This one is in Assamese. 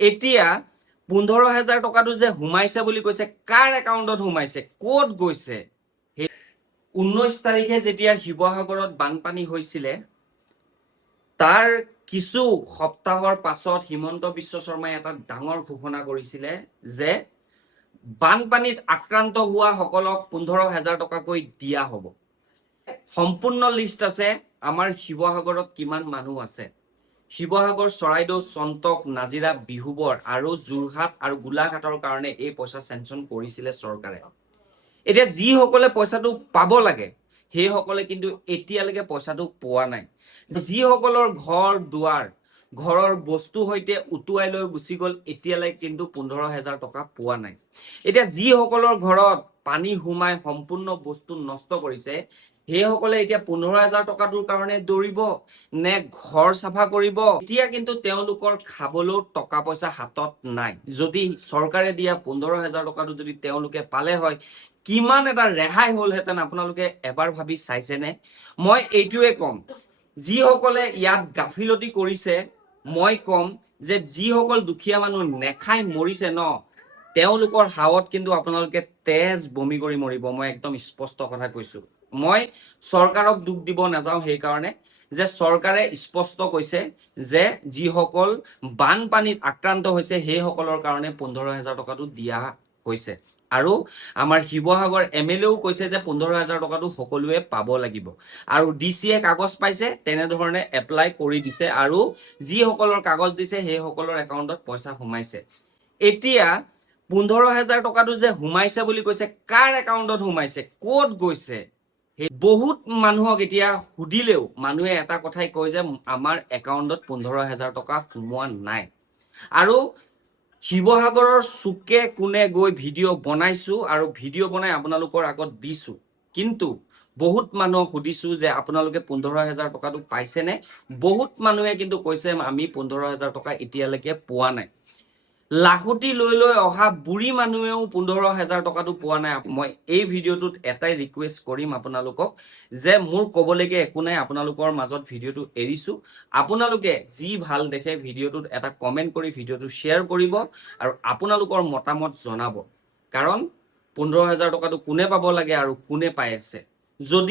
এতিয়া 15,000 টকাটো যে সোমাইছে বুলি কৈছে, কাৰ একাউণ্টত সোমাইছে, ক'ত গৈছে? 19 তাৰিখে যেতিয়া শিৱসাগৰত বানপানী হৈছিলে, তাৰ কিছু সপ্তাহৰ পাছত হিমন্ত বিশ্ব শৰ্মাই এটা ডাঙৰ ঘোষণা কৰিছিলে যে বানপানীত আক্ৰান্ত হোৱা সকলক 15,000 টকাকৈ দিয়া হ'ব। সম্পূৰ্ণ লিষ্ট আছে আমাৰ শিৱসাগৰত কিমান মানুহ আছে। শিৱসাগৰ, চৰাইদেউ, চন্তক, নাজিৰা, বিহুবৰ আৰু যোৰহাট আৰু গোলাঘাটৰ কাৰণে এই পইচা চেংচন কৰিছিলে চৰকাৰে। এতিয়া যিসকলে পইচাটো পাব লাগে সেইসকলে কিন্তু এতিয়ালৈকে পইচাটো পোৱা নাই। যিসকলৰ ঘৰ দুৱাৰ, ঘৰৰ বস্তু সৈতে উটুৱাই লৈ গুচি গ'ল, এতিয়ালৈকে কিন্তু 15,000 টকা পোৱা নাই। এতিয়া যিসকলৰ ঘৰত পানী সোমাই সম্পূৰ্ণ বস্তু নষ্ট কৰিছে, সেইসকলে এতিয়া 15,000 টকাটোৰ কাৰণে দৌৰিব নে ঘৰ চাফা কৰিব? এতিয়া কিন্তু তেওঁলোকৰ খাবলৈও টকা পইচা হাতত নাই। যদি চৰকাৰে দিয়া 15,000 টকাটো যদি তেওঁলোকে পালে হয়, কিমান এটা ৰেহাই হ'লহেঁতেন আপোনালোকে এবাৰ ভাবি চাইছেনে? মই এইটোৱে ক'ম, যিসকলে ইয়াত গাফিলতি কৰিছে, মই ক'ম যে যিসকল দুখীয়া মানুহ নেখাই মৰিছে ন, তেওঁলোকৰ হাৱত কিন্তু আপোনালোকে তেজ বমি কৰি মৰিব। মই একদম স্পষ্ট কথা কৈছো। মই চৰকাৰক দুখ দিব নাযাওঁ সেইকাৰণে যে চৰকাৰে স্পষ্ট কৈছে যে যিসকল বানপানীত আক্ৰান্ত হৈছে সেইসকলৰ কাৰণে 15,000 টকাটো দিয়া হৈছে। আৰু আমাৰ শিৱসাগৰ MLAও কৈছে যে 15,000 টকাটো সকলোৱে পাব লাগিব। আৰু DCয়ে কাগজ পাইছে, তেনেধৰণে এপ্লাই কৰি দিছে আৰু যিসকলৰ কাগজ দিছে সেইসকলৰ একাউণ্টত পইচা সোমাইছে। এতিয়া 15,000 টকাটো যে সোমাইছে বুলি কৈছে, কাৰ একাউণ্টত সোমাইছে, ক'ত গৈছে? বহুত মানুহক এতিয়া সুধিলেও মানুহে এটা কথাই কয় যে আমাৰ একাউণ্টত 15,000 টকা সোমোৱা নাই। আৰু শিৱসাগৰৰ চুকে কোণে গৈ ভিডিঅ' বনাইছো আৰু ভিডিঅ' বনাই আপোনালোকৰ আগত দিছো, কিন্তু বহুত মানুহক সুধিছো যে আপোনালোকে 15,000 টকাটো পাইছেনে? বহুত মানুহে কিন্তু কৈছে আমি 15,000 টকা এতিয়ালৈকে পোৱা নাই। লাখুটি লৈ লৈ অহা বুঢ়ী মানুহেও 15,000 টকাটো পোৱা নাই। মই এই ভিডিঅ'টোত এটাই ৰিকুৱেষ্ট কৰিম আপোনালোকক যে মোৰ ক'বলৈকে একো নাই, আপোনালোকৰ মাজত ভিডিঅ'টো এৰিছো। আপোনালোকে যি ভাল দেখে ভিডিঅ'টোত এটা কমেণ্ট কৰি ভিডিঅ'টো শ্বেয়াৰ কৰিব আৰু আপোনালোকৰ মতামত জনাব। কাৰণ 15,000 টকাটো কোনে পাব লাগে আৰু কোনে পাই আছে। যদি